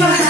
Bye.